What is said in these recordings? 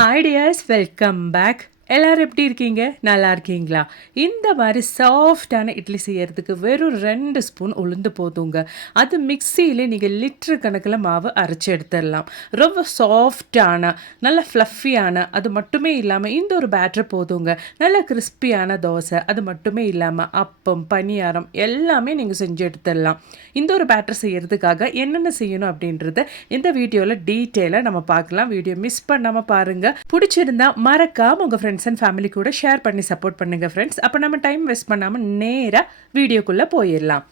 Hi tears, welcome back. எல்லோரும் எப்படி இருக்கீங்க? நல்லா இருக்கீங்களா? இந்த மாதிரி சாஃப்டான இட்லி செய்யறதுக்கு வெறும் 2 ஸ்பூன் உளுந்து போதுங்க. அது மிக்சியிலே நீங்கள் லிட்டர் கணக்கில் மாவு அரைச்சி எடுத்துடலாம். ரொம்ப சாஃப்டான நல்ல ஃப்ளஃபியான அது மட்டுமே இல்லாமல் இந்த ஒரு பேட்டர் போதுங்க. நல்ல கிறிஸ்பியான தோசை அது மட்டுமே இல்லாமல் அப்பம், பணியாரம் எல்லாமே நீங்கள் செஞ்சு எடுத்துடலாம். இந்த ஒரு பேட்டர் செய்யறதுக்காக என்னென்ன செய்யணும் அப்படின்றத இந்த வீடியோவில் டீட்டெயிலாக நம்ம பார்க்கலாம். வீடியோ மிஸ் பண்ணாமல் பாருங்கள். பிடிச்சிருந்தா மறக்காமல் உங்கள் ஃப்ரெண்ட்ஸ் அண்ட் ஃபேமிலி கூட ஷேர் பண்ணி சப்போர்ட் பண்ணுங்கள் ஃப்ரெண்ட்ஸ். அப்போ நம்ம டைம் வேஸ்ட் பண்ணாமல் நேராக வீடியோக்குள்ளே போயிடலாம்.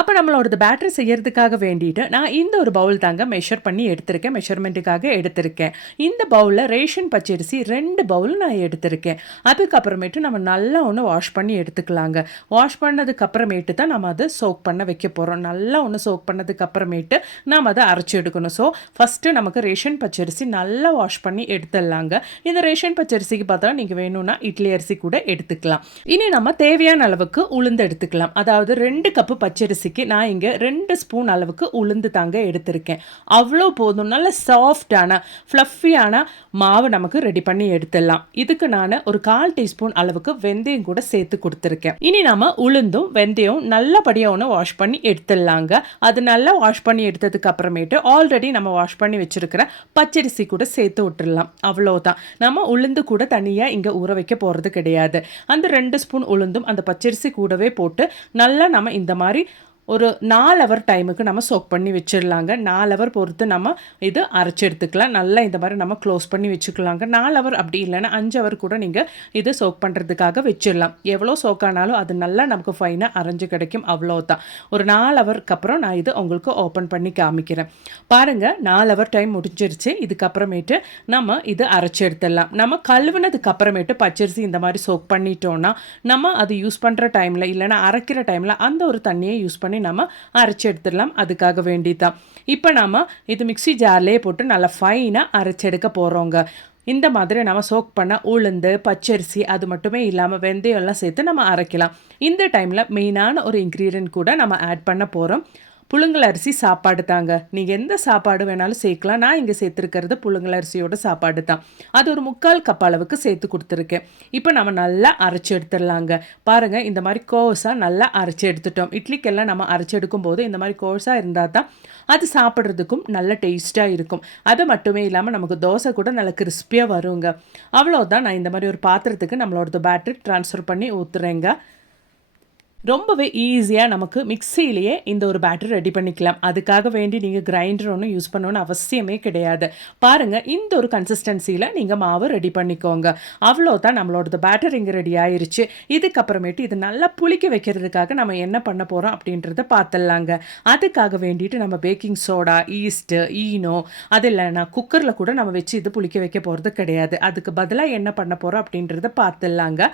அப்போ நம்மளோடது பேட்டரி செய்யறதுக்காக வேண்டிட்டு நான் இந்த ஒரு பவுல் தாங்க மெஷர் பண்ணி எடுத்திருக்கேன். மெஷர்மெண்ட்டுக்காக எடுத்திருக்கேன். இந்த பவுலில் ரேஷன் பச்சரிசி 2 பவுல் நான் எடுத்திருக்கேன். அதுக்கப்புறமேட்டு நம்ம நல்லா ஒன்று வாஷ் பண்ணி எடுத்துக்கலாங்க. வாஷ் பண்ணதுக்கப்புறமேட்டு தான் நம்ம அதை சோக் பண்ண வைக்க போகிறோம். நல்லா ஒன்று சோக் பண்ணதுக்கப்புறமேட்டு நாம் அதை அரைச்சி எடுக்கணும். ஸோ ஃபஸ்ட்டு நமக்கு ரேஷன் பச்சரிசி நல்லா வாஷ் பண்ணி எடுத்துடலாங்க. இந்த ரேஷன் பச்சரிசிக்கு பார்த்தா நீங்கள் வேணும்னா இட்லி அரிசி கூட எடுத்துக்கலாம். இனி நம்ம தேவையான அளவுக்கு உளுந்து எடுத்துக்கலாம். அதாவது 2 கப்பு பச்சரிசி நான் இங்கே 2 ஸ்பூன் அளவுக்கு உளுந்து தாங்க எடுத்திருக்கேன். அவ்வளோ போதும். நல்ல சாஃப்டான ஃப்ளஃபியான மாவு நமக்கு ரெடி பண்ணி எடுத்துடலாம். இதுக்கு நான் ஒரு 1/4 டீஸ்பூன் அளவுக்கு வெந்தயம் கூட சேர்த்து கொடுத்துருக்கேன். இனி நம்ம உளுந்தும் வெந்தயம் நல்லபடியாக ஒன்று வாஷ் பண்ணி எடுத்துடலாங்க. அது நல்லா வாஷ் பண்ணி எடுத்ததுக்கு அப்புறமேட்டு ஆல்ரெடி நம்ம வாஷ் பண்ணி வச்சிருக்கிற பச்சரிசி கூட சேர்த்து விட்டுடலாம். அவ்வளோதான். நம்ம உளுந்து கூட தனியாக இங்கே ஊற வைக்க போகிறது கிடையாது. அந்த 2 ஸ்பூன் உளுந்தும் அந்த பச்சரிசி கூடவே போட்டு நல்லா நம்ம இந்த மாதிரி ஒரு 4 ஹவர் டைமுக்கு நம்ம சோக் பண்ணி வச்சிடலாங்க. 4 ஹவர் பொறுத்து நம்ம இது அரைச்சி எடுத்துக்கலாம். நல்லா இந்த மாதிரி நம்ம க்ளோஸ் பண்ணி வச்சுக்கலாங்க. 4 ஹவர் அப்படி இல்லைன்னா 5 ஹவர் கூட நீங்கள் இது சோக் பண்ணுறதுக்காக வச்சிடலாம். எவ்வளோ சோக்கானாலும் அது நல்லா நமக்கு ஃபைனாக அரைஞ்சு கிடைக்கும். அவ்வளோதான். ஒரு 4 ஹவருக்கு அப்புறம் நான் இது உங்களுக்கு ஓப்பன் பண்ணி காமிக்கிறேன். பாருங்கள், 4 ஹவர் டைம் முடிஞ்சிருச்சு. இதுக்கப்புறமேட்டு நம்ம இது அரைச்சி எடுத்துடலாம். நம்ம கழுவுனதுக்கு அப்புறமேட்டு பச்சரிசி இந்த மாதிரி சோக் பண்ணிட்டோன்னா நம்ம அது யூஸ் பண்ணுற டைமில் இல்லைன்னா அரைக்கிற டைமில் அந்த ஒரு தண்ணியை யூஸ் பண்ணி நம்ம அரைச்சி எடுத்துடலாம். அதுக்காக வேண்டிதான் இப்போ நம்ம இது மிக்ஸி ஜார்லேயே போட்டு நல்லா ஃபைனாக அரைச்சி எடுக்க போகிறோங்க. இந்த மாதிரி நம்ம சோக் பண்ண உளுந்து பச்சரிசி அது மட்டுமே இல்லாமல் வெந்தயம் எல்லாம் சேர்த்து நம்ம அரைக்கலாம். இந்த டைமில் மெயினான ஒரு இன்க்ரீடியன்ட் கூட நம்ம ஆட் பண்ண போகிறோம். புழுங்கல் அரிசி சாப்பாடு தாங்க. நீங்கள் எந்த சாப்பாடு வேணாலும் சேர்க்கலாம். நான் இங்கே சேர்த்துருக்கிறது புழுங்கல் அரிசியோட சாப்பாடு தான். அது ஒரு 3/4 கப் அளவுக்கு சேர்த்து கொடுத்துருக்கேன். இப்போ நம்ம நல்லா அரைச்சி எடுத்துடலாங்க. பாருங்கள், இந்த மாதிரி கோஸாக நல்லா அரைச்சி எடுத்துட்டோம். இட்லிக்கெல்லாம் நம்ம அரைச்சி எடுக்கும்போது இந்த மாதிரி கோஸாக இருந்தால் தான் அது சாப்பிட்றதுக்கும் நல்ல டேஸ்ட்டாக இருக்கும். அது மட்டுமே இல்லாமல் நமக்கு தோசை கூட நல்ல கிறிஸ்பியாக வருங்க. அவ்வளோதான். நான் இந்த மாதிரி ஒரு பாத்திரத்துக்கு நம்மளோட பேட்டரி ட்ரான்ஸ்ஃபர் பண்ணி ஊற்றுறேங்க. ரொம்பவே ஈஸியாக நமக்கு மிக்சியிலேயே இந்த ஒரு பேட்டர் ரெடி பண்ணிக்கலாம். அதுக்காக வேண்டி நீங்கள் கிரைண்டர் ஒன்றும் யூஸ் பண்ணணும்னு அவசியமே கிடையாது. பாருங்கள், இந்த ஒரு கன்சிஸ்டன்சியில் நீங்கள் மாவு ரெடி பண்ணிக்கோங்க. அவ்வளோதான். நம்மளோட பேட்டர் இங்கே ரெடி ஆயிருச்சு. இதுக்கப்புறமேட்டு இது நல்லா புளிக்க வைக்கிறதுக்காக நம்ம என்ன பண்ண போகிறோம் அப்படின்றத பார்த்துடலாங்க. அதுக்காக வேண்டிட்டு நம்ம பேக்கிங் சோடா, ஈஸ்ட்டு, ஈனோ அது இல்லைன்னா குக்கரில் கூட நம்ம வச்சு இது புளிக்க வைக்க போகிறது கிடையாது. அதுக்கு பதிலாக என்ன பண்ண போகிறோம் அப்படின்றத பார்த்துடலாங்க.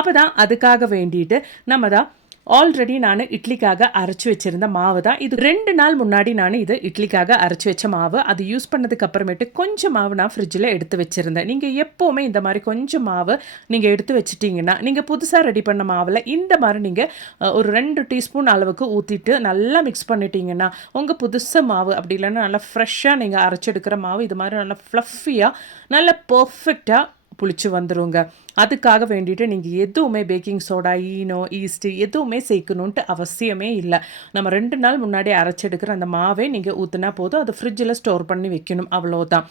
அப்போ தான் அதுக்காக வேண்டிட்டு நம்ம தான் ஆல்ரெடி நான் இட்லிக்காக அரைச்சி வச்சுருந்த மாவு தான் இது. 2 நாள் முன்னாடி நான் இது இட்லிக்காக அரைச்சி வச்ச மாவு. அது யூஸ் பண்ணதுக்கு அப்புறமேட்டு கொஞ்சம் மாவு நான் ஃப்ரிட்ஜில் எடுத்து வச்சுருந்தேன். நீங்கள் எப்போவுமே இந்த மாதிரி கொஞ்சம் மாவு நீங்கள் எடுத்து வச்சுட்டிங்கன்னா நீங்கள் புதுசாக ரெடி பண்ண மாவில் இந்த மாதிரி நீங்கள் ஒரு 2 டீஸ்பூன் அளவுக்கு ஊற்றிட்டு நல்லா மிக்ஸ் பண்ணிட்டீங்கன்னா உங்கள் புதுசு மாவு அப்படி இல்லைன்னா நல்லா ஃப்ரெஷ்ஷாக நீங்கள் அரைச்சி எடுக்கிற மாவு இது மாதிரி நல்லா ஃப்ளஃபியாக நல்லா பர்ஃபெக்டாக புளிச்சு வந்துடுங்க. அதுக்காக வேண்டிட்டு நீங்கள் எதுவுமே பேக்கிங் சோடா, ஈனோ, ஈஸ்ட்டு எதுவுமே சேர்க்கணுன்ட்டு அவசியமே இல்லை. நம்ம 2 நாள் முன்னாடி அரைச்செடுக்கிற அந்த மாவே நீங்கள் ஊற்றினா போதும். அது ஃப்ரிட்ஜில் ஸ்டோர் பண்ணி வைக்கணும். அவ்வளோதான்.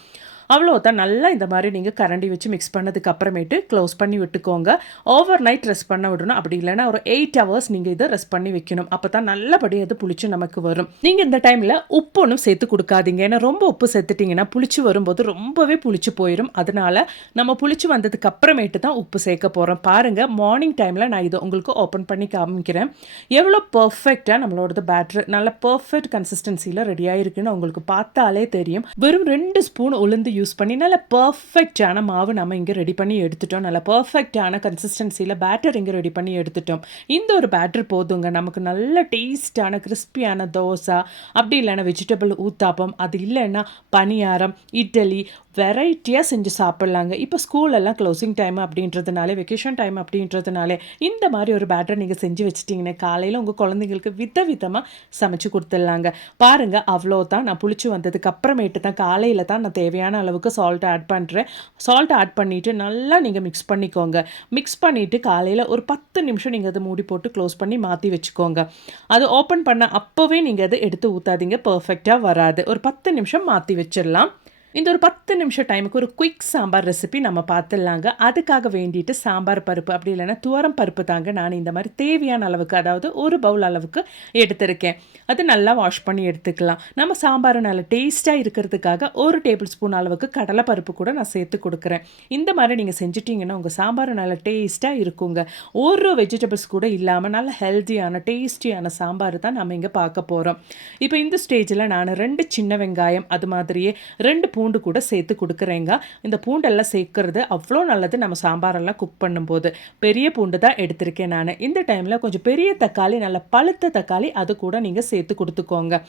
நல்லா இந்த மாதிரி நீங்கள் கரண்டி வச்சு மிக்ஸ் பண்ணதுக்கு அப்புறமேட்டு க்ளோஸ் பண்ணி விட்டுக்கோங்க. ஓவர் நைட் ரெஸ்ட் பண்ண விடணும். அப்படி இல்லைன்னா ஒரு 8 ஹவர்ஸ் நீங்கள் இதை ரெஸ்ட் பண்ணி வைக்கணும். அப்போ தான் நல்லபடி அது புளிச்சு நமக்கு வரும். நீங்கள் இந்த டைமில் உப்பு ஒன்றும் சேர்த்து கொடுக்காதீங்க. ஏன்னா ரொம்ப உப்பு சேர்த்துட்டிங்கன்னா புளிச்சு வரும்போது ரொம்பவே புளிச்சு போயிடும். அதனால் நம்ம புளிச்சு வந்ததுக்கு அப்புறமேட்டு தான் உப்பு சேர்க்க போகிறோம். பாருங்கள், மார்னிங் டைமில் நான் இதை உங்களுக்கு ஓப்பன் பண்ணி காமிக்கிறேன். எவ்வளோ பர்ஃபெக்டாக நம்மளோட பேட்டர் நல்ல பர்ஃபெக்ட் கன்சிஸ்டன்சியில் ரெடியாக இருக்குன்னு உங்களுக்கு பார்த்தாலே தெரியும். வெறும் 2 ஸ்பூன் உளுந்து யூஸ் பண்ணி நல்ல பர்ஃபெக்டான மாவு நம்ம இங்கே ரெடி பண்ணி எடுத்துட்டோம். நல்ல பர்ஃபெக்டான கன்சிஸ்டன்சியில் பேட்டர் இங்கே ரெடி பண்ணி எடுத்துட்டோம். இந்த ஒரு பேட்டர் போதுங்க நமக்கு நல்ல டேஸ்டான கிறிஸ்பியான தோசை அப்படி இல்லைன்னா வெஜிடபிள் ஊத்தாப்பம் அது இல்லைன்னா பணியாரம், இட்லி வெரைட்டியாக செஞ்சு சாப்பிட்லாங்க. இப்போ ஸ்கூலெல்லாம் க்ளோசிங் டைம் அப்படின்றதுனாலே வெக்கேஷன் டைம் அப்படின்றதுனாலே இந்த மாதிரி ஒரு பேட்டர் நீங்கள் செஞ்சு வச்சுட்டிங்கன்னா காலையில் உங்கள் குழந்தைங்களுக்கு விதவிதமாக சமைச்சு கொடுத்துடலாங்க. பாருங்கள், அவ்வளோதான். நான் புளிச்சு வந்ததுக்கு அப்புறமேட்டு தான் காலையில் தான் நான் தேவையான அளவுக்கு சால்ட் ஆட் பண்ணுறேன். சால்ட் ஆட் பண்ணிவிட்டு நல்லா நீங்கள் மிக்ஸ் பண்ணிக்கோங்க. மிக்ஸ் பண்ணிவிட்டு காலையில் ஒரு 10 நிமிஷம் நீங்கள் அதை மூடி போட்டு க்ளோஸ் பண்ணி மாற்றி வச்சுக்கோங்க. அது ஓப்பன் பண்ண அப்போவே நீங்கள் அதை எடுத்து ஊற்றாதீங்க, பர்ஃபெக்டாக வராது. ஒரு 10 நிமிஷம் மாற்றி வச்சிடலாம். இந்த ஒரு 10 நிமிஷம் டைமுக்கு ஒரு குயிக் சாம்பார் ரெசிபி நம்ம பார்த்துடலாங்க. அதுக்காக வேண்டிட்டு சாம்பார் பருப்பு அப்படி இல்லைன்னா துவரம் பருப்பு தாங்க நான் இந்த மாதிரி தேவையான அளவுக்கு, அதாவது ஒரு பவுல் அளவுக்கு எடுத்திருக்கேன். அது நல்லா வாஷ் பண்ணி எடுத்துக்கலாம். நம்ம சாம்பார் நல்ல டேஸ்ட்டாக இருக்கிறதுக்காக ஒரு டேபிள் ஸ்பூன் அளவுக்கு கடலை பருப்பு கூட நான் சேர்த்து கொடுக்குறேன். இந்த மாதிரி நீங்கள் செஞ்சிட்டிங்கன்னா உங்கள் சாம்பார் நல்ல டேஸ்ட்டாக இருக்குங்க. ஒரு வெஜிடபிள்ஸ் கூட இல்லாமல் நல்ல ஹெல்த்தியான டேஸ்டியான சாம்பார் தான் நம்ம இங்கே பார்க்க போகிறோம். இப்போ இந்த ஸ்டேஜில் நான் 2 சின்ன வெங்காயம் அது மாதிரியே 2 பூண்டு கூட சேர்த்து கொடுக்குறேங்க. இந்த பூண்டெல்லாம் சேர்க்கறது அவ்வளோ நல்லது நம்ம சாம்பாரெல்லாம் குக் பண்ணும்போது. பெரிய பூண்டு தான் எடுத்திருக்கேன் நான். இந்த டைமில் கொஞ்சம் பெரிய தக்காளி, நல்ல பழுத்த தக்காளி அது கூட நீங்கள் சேர்த்து கொடுத்துக்கோங்க.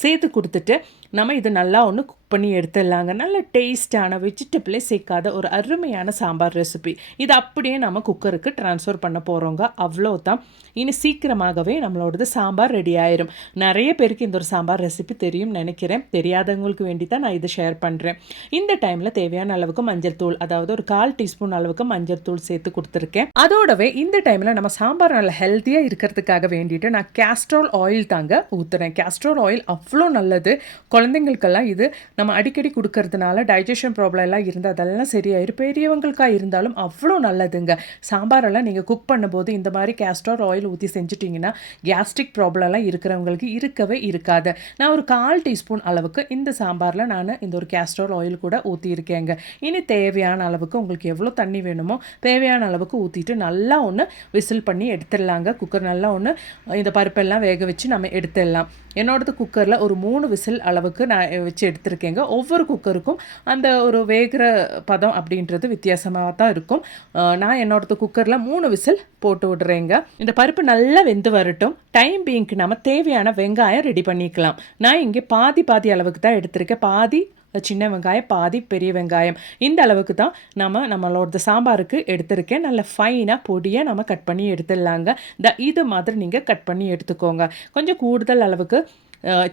சேர்த்து கொடுத்துட்டு நம்ம இது நல்லா ஒன்று குக் பண்ணி எடுத்துடலாங்க. நல்ல டேஸ்டான வெஜிடபிளே சேர்க்காத ஒரு அருமையான சாம்பார் ரெசிபி. இது அப்படியே நம்ம குக்கருக்கு ட்ரான்ஸ்ஃபர் பண்ண போகிறோங்க. அவ்வளோதான். இனி சீக்கிரமாகவே நம்மளோடது சாம்பார் ரெடி ஆயிரும். நிறைய பேருக்கு இந்த ஒரு சாம்பார் ரெசிபி தெரியும் நினைக்கிறேன். தெரியாதவங்களுக்கு வேண்டி தான் நான் இதை ஷேர் பண்ணுறேன். இந்த டைமில் தேவையான அளவுக்கு மஞ்சள் தூள், அதாவது ஒரு 1/4 டீஸ்பூன் அளவுக்கு மஞ்சள் தூள் சேர்த்து கொடுத்துருக்கேன். அதோடவே இந்த டைமில் நம்ம சாம்பார் நல்லா ஹெல்த்தியாக இருக்கிறதுக்காக வேண்டிட்டு நான் கேஸ்ட்ரோல் ஆயில் தாங்க ஊற்றுறேன். கேஸ்ட்ரோல் ஆயில் அவ்வளோ நல்லது. குழந்தைங்களுக்கெல்லாம் இது நம்ம அடிக்கடி கொடுக்கறதுனால டைஜஷன் ப்ராப்ளம் எல்லாம் இருந்தால் அதெல்லாம் சரியாயிரும். பெரியவங்களுக்காக இருந்தாலும் அவ்வளோ நல்லதுங்க. சாம்பாரெல்லாம் நீங்கள் குக் பண்ணும்போது இந்த மாதிரி கேஸ்ட்ரோல் ஆயில் ஊற்றி செஞ்சுட்டிங்கன்னா கேஸ்ட்ரிக் ப்ராப்ளம்லாம் இருக்கிறவங்களுக்கு இருக்கவே இருக்காது. நான் ஒரு 1/4 டீஸ்பூன் அளவுக்கு இந்த சாம்பாரில் நான் இந்த ஒரு கேஸ்ட்ரோல் ஆயில் கூட ஊற்றியிருக்கேங்க. இனி தேவையான அளவுக்கு உங்களுக்கு எவ்வளோ தண்ணி வேணுமோ தேவையான அளவுக்கு ஊற்றிட்டு நல்லா ஒன்று விசில் பண்ணி எடுத்துடலாங்க. குக்கர் நல்லா ஒன்று இந்த பருப்பெல்லாம் வேக வச்சு நம்ம எடுத்துடலாம். என்னோடது குக்கரில் ஒரு 3 விசில் அளவுக்கு நான் வச்சு எடுத்திருக்கேங்க. ஒவ்வொரு குக்கருக்கும் அந்த ஒரு வேகிற பதம் அப்படின்றது வித்தியாசமாக தான் இருக்கும். நான் என்னோடது குக்கரில் 3 விசில் போட்டு விடுறேங்க. இந்த பருப்பு நல்லா வெந்து வரட்டும். டைம் பீங்க்கு நம்ம தேவையான வெங்காயம் ரெடி பண்ணிக்கலாம். நான் இங்கே பாதி அளவுக்கு தான் எடுத்திருக்கேன். பாதி சின்ன வெங்காயம், பாதி பெரிய வெங்காயம். இந்த அளவுக்கு தான் நம்மளோட சாம்பாருக்கு எடுத்திருக்கேன். நல்ல ஃபைனாக பொடியாக நம்ம கட் பண்ணி எடுத்துடலாங்க. இது மாதிரி நீங்கள் கட் பண்ணி எடுத்துக்கோங்க. கொஞ்சம் கூடுதல் அளவுக்கு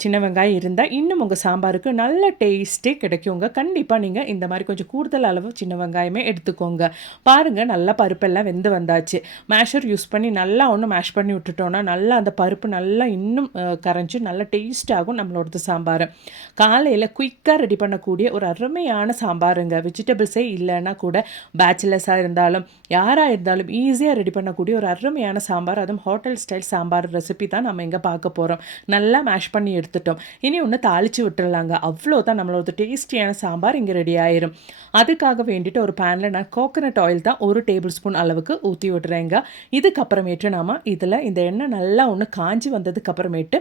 சின்ன வெங்காயம் இருந்தால் இன்னும் உங்கள் சாம்பாருக்கு நல்ல டேஸ்ட்டே கிடைக்குங்க. கண்டிப்பாக நீங்கள் இந்த மாதிரி கொஞ்சம் கூடுதல் அளவு சின்ன வெங்காயமே எடுத்துக்கோங்க. பாருங்கள், நல்லா பருப்பெல்லாம் வெந்து வந்தாச்சு. மேஷர் யூஸ் பண்ணி நல்லா ஒன்று மேஷ் பண்ணி விட்டுட்டோன்னா நல்லா அந்த பருப்பு நல்லா இன்னும் கரைஞ்சி நல்ல டேஸ்ட்டாகும் நம்மளோடது சாம்பார். காலையில் குயிக்காக ரெடி பண்ணக்கூடிய ஒரு அருமையான சாம்பாருங்க. வெஜிடபிள்ஸே இல்லைன்னா கூட பேச்சுலர்ஸாக இருந்தாலும் யாராக இருந்தாலும் ஈஸியாக ரெடி பண்ணக்கூடிய ஒரு அருமையான சாம்பார். அதுவும் ஹோட்டல் ஸ்டைல் சாம்பார் ரெசிபி தான் நம்ம இங்கே பார்க்க போகிறோம். நல்லா மேஷ் பண்ணி எடுத்துட்டோம். இனி ஒன்று தாளித்து விட்டுறலாங்க. அவ்வளோதான், நம்மளோட டேஸ்டியான சாம்பார் இங்கே ரெடி ஆயிரும். அதுக்காக வேண்டிட்டு ஒரு பேனில் நான் கோகனட் ஆயில் தான் 1 டேபிள் ஸ்பூன் அளவுக்கு ஊற்றி விட்டுறேங்க. இதுக்கப்புறமேட்டு நாம் இதில் இந்த எண்ணெய் நல்லா ஒன்று காஞ்சி வந்ததுக்கப்புறமேட்டு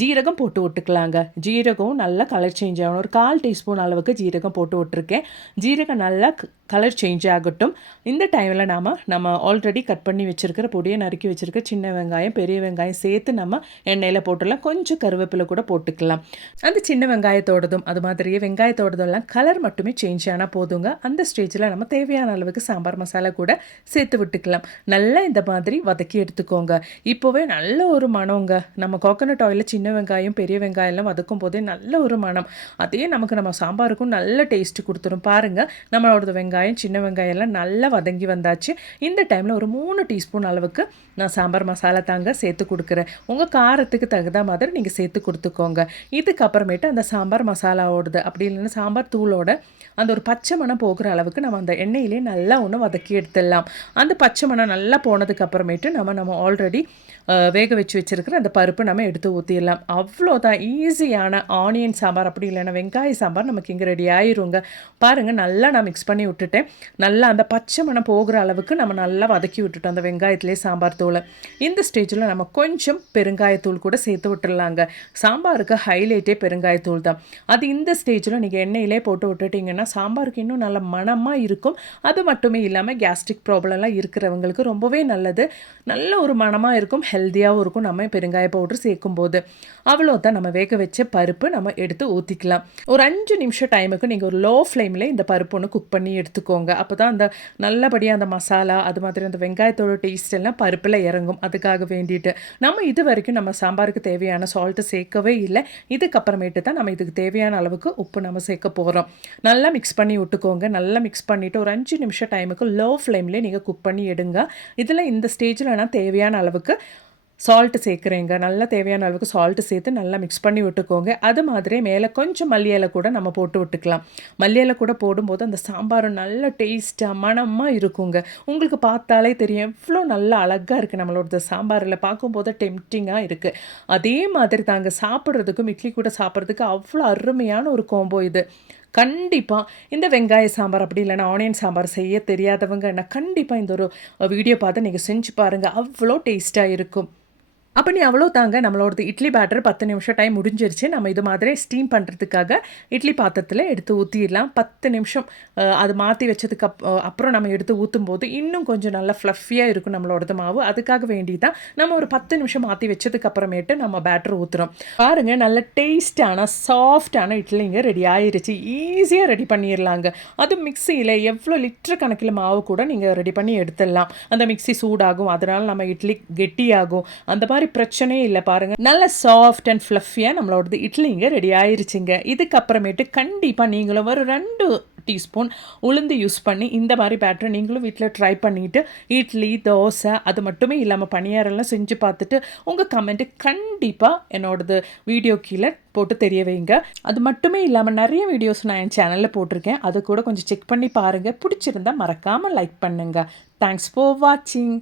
ஜீரகம் போட்டு விட்டுக்கலாங்க. ஜீரகம் நல்லா கலர் சேஞ்ச் ஆகணும். ஒரு 1/4 டீஸ்பூன் அளவுக்கு ஜீரகம் போட்டு விட்டுருக்கேன். ஜீரகம் நல்லா கலர் சேஞ்ச் ஆகட்டும். இந்த டைமில் நம்ம ஆல்ரெடி கட் பண்ணி வச்சுருக்கிற பொடியை நறுக்கி வச்சுருக்க சின்ன வெங்காயம், பெரிய வெங்காயம் சேர்த்து நம்ம எண்ணெயில் போட்டுடலாம். கொஞ்சம் கருவேப்பிலை கூட போட்டுக்கலாம். அந்த சின்ன வெங்காயத்தோடதும் அது மாதிரியே வெங்காயத்தோடதெல்லாம் கலர் மட்டுமே சேஞ்ச் ஆனால் போதுங்க. அந்த ஸ்டேஜில் நம்ம தேவையான அளவுக்கு சாம்பார் மசாலா கூட சேர்த்து விட்டுக்கலாம். நல்லா இந்த மாதிரி வதக்கி எடுத்துக்கோங்க. இப்போவே நல்ல ஒரு மணங்க. நம்ம கோகனட் ஆயிலில் சின்ன வெங்காயம், பெரிய வெங்காயம்லாம் வதக்கும் போதே நல்ல ஒரு மணம். அதே நம்ம சாம்பாருக்கும் நல்ல டேஸ்ட்டு கொடுத்துரும். பாருங்கள், நம்மளோட வெங்காயம், சின்ன வெங்காயம் எல்லாம் நல்லா வதங்கி வந்தாச்சு. இந்த டைமில் ஒரு 3 டீஸ்பூன் அளவுக்கு நான் சாம்பார் மசாலா தாங்க சேர்த்து கொடுக்குறேன். உங்கள் காரத்துக்கு தகுந்த மாதிரி நீங்கள் சேர்த்து கொடுத்துக்கோங்க. இதுக்கப்புறமேட்டு அந்த சாம்பார் மசாலாவோடது அப்படி இல்லைன்னா சாம்பார் தூளோட அந்த ஒரு பச்சை மணம் போகிற அளவுக்கு நம்ம அந்த எண்ணெயிலே நல்லா ஒன்று வதக்கி எடுத்துடலாம். அந்த பச்சை மணம் நல்லா போனதுக்கப்புறமேட்டு நம்ம ஆல்ரெடி வேக வச்சு வச்சுருக்கிற அந்த பருப்பு நம்ம எடுத்து ஊற்றிடலாம். அவ்வளோதான், ஈஸியான ஆனியன் சாம்பார் அப்படி இல்லைன்னா வெங்காய சாம்பார் நமக்கு இங்கே ரெடி ஆயிருங்க. பாருங்கள், நல்லா நான் மிக்ஸ் பண்ணி விட்டுட்டேன். நல்லா அந்த பச்சை மணம் போகிற அளவுக்கு நம்ம நல்லா வதக்கி விட்டுட்டோம் அந்த வெங்காயத்திலே சாம்பார் தூளை. இந்த ஸ்டேஜில் நம்ம கொஞ்சம் பெருங்காயத்தூள் கூட சேர்த்து விட்டுடலாங்க. சாம்பாருக்கு ஹைலைட்டே பெருங்காயத்தூள் தான். அது இந்த ஸ்டேஜில் நீங்கள் எண்ணெயிலே போட்டு விட்டுட்டிங்கன்னா சாம்பாருக்கு இன்னும் நல்ல மணமாக இருக்கும். அது மட்டுமே இல்லாமல் கேஸ்ட்ரிக் ப்ராப்ளம்லாம் இருக்கிறவங்களுக்கு ரொம்பவே நல்லது. நல்ல ஒரு மணமாக இருக்கும், ஹெல்த்தியாகவும் இருக்கும் நம்ம பெருங்காய பவுடர் சேர்க்கும்போது. அவ்வளோதான், நம்ம வேக வச்ச பருப்பு நம்ம எடுத்து ஊற்றிக்கலாம். ஒரு 5 நிமிஷம் டைமுக்கு நீங்கள் ஒரு லோ ஃப்ளேமில் இந்த பருப்பு ஒன்று குக் பண்ணி எடுத்து எடுத்துக்கோங்க. அப்போ தான் அந்த நல்லபடியாக அந்த மசாலா அது மாதிரி அந்த வெங்காயத்தோட டேஸ்ட் எல்லாம் பருப்பில் இறங்கும். அதுக்காக வேண்டிட்டு நம்ம இது வரைக்கும் நம்ம சாம்பாருக்கு தேவையான சால்ட்டு சேர்க்கவே இல்லை. இதுக்கப்புறமேட்டு தான் நம்ம இதுக்கு தேவையான அளவுக்கு உப்பு நம்ம சேர்க்க போகிறோம். நல்லா மிக்ஸ் பண்ணி விட்டுக்கோங்க. நல்லா மிக்ஸ் பண்ணிவிட்டு ஒரு 5 நிமிஷம் டைமுக்கு லோ ஃப்ளேம்லேயே நீங்கள் குக் பண்ணி எடுங்க. இதில் இந்த ஸ்டேஜில் நான் தேவையான அளவுக்கு சால்ட்டு சேர்க்குறேங்க. நல்லா தேவையான அளவுக்கு சால்ட்டு சேர்த்து நல்லா மிக்ஸ் பண்ணி விட்டுக்கோங்க. அது மாதிரி மேலே கொஞ்சம் மல்லி இலை கூட நம்ம போட்டு விட்டுக்கலாம். மல்லி இலை கூட போடும்போது அந்த சாம்பார் நல்ல டேஸ்ட்டாக மணமாக இருக்குங்க. உங்களுக்கு பார்த்தாலே தெரியும் எவ்வளோ நல்லா அழகாக இருக்குது நம்மளோட சாம்பாரில் பார்க்கும்போது டெம்ப்டிங்காக இருக்குது. அதே மாதிரி தாங்க சாப்பிட்றதுக்கும் இட்லி கூட சாப்பிட்றதுக்கு அவ்வளோ அருமையான ஒரு கோம்போ இது. கண்டிப்பாக இந்த வெங்காய சாம்பார் அப்படி இல்லைன்னா ஆனியன் சாம்பார் செய்ய தெரியாதவங்க நான் கண்டிப்பாக இந்த ஒரு வீடியோ பார்த்து நீங்கள் செஞ்சு பாருங்கள். அவ்வளோ டேஸ்ட்டாக இருக்கும். அப்போ நீ அவ்வளோ தாங்க நம்மளோடது இட்லி பேட்டர் 10 நிமிஷம் டைம் முடிஞ்சிருச்சு. நம்ம இது மாதிரி ஸ்டீம் பண்ணுறதுக்காக இட்லி பாத்திரத்தில் எடுத்து ஊற்றிடலாம். 10 நிமிஷம் அது மாற்றி வச்சதுக்கு அப்புறம் நம்ம எடுத்து ஊற்றும் போது இன்னும் கொஞ்சம் நல்லா ஃப்ளஃபியாக இருக்கும் நம்மளோடது மாவு. அதுக்காக வேண்டி தான் நம்ம ஒரு 10 நிமிஷம் மாற்றி வச்சதுக்கு அப்புறமேட்டு நம்ம பேட்டர் ஊற்றுறோம். பாருங்கள் நல்ல டேஸ்டான சாஃப்டான இட்லிங்க ரெடி ஆயிருச்சு. ஈஸியாக ரெடி பண்ணிடலாங்க. அது மிக்சியில் எவ்வளோ லிட்டர் கணக்கில் மாவு கூட நீங்கள் ரெடி பண்ணி எடுத்துடலாம். அந்த மிக்சி சூடாகும், அதனால் நம்ம இட்லி கெட்டியாகும். அந்த மாதிரி பிரச்சனையே இல்லை. பாருங்க நல்ல சாஃப்ட் அண்ட் ஃப்ளஃபியாக நம்மளோடது இட்லிங்க ரெடி ஆயிருச்சுங்க. இதுக்கப்புறமேட்டு கண்டிப்பாக நீங்களும் ஒரு 2 டீஸ்பூன் உளுந்து யூஸ் பண்ணி இந்த மாதிரி பேட்டர் நீங்களும் வீட்டில் ட்ரை பண்ணிவிட்டு இட்லி தோசை அது மட்டுமே இல்லாமல் பணியாரெல்லாம் செஞ்சு பார்த்துட்டு உங்கள் கமெண்ட்டு கண்டிப்பாக என்னோடது வீடியோ கீழே போட்டு தெரிய வைங்க. அது மட்டுமே இல்லாமல் நிறைய வீடியோஸ் நான் என் சேனலில் போட்டிருக்கேன். அது கூட கொஞ்சம் செக் பண்ணி பாருங்கள். பிடிச்சிருந்தா மறக்காமல் லைக் பண்ணுங்கள். தேங்க்ஸ் ஃபார் வாட்சிங்.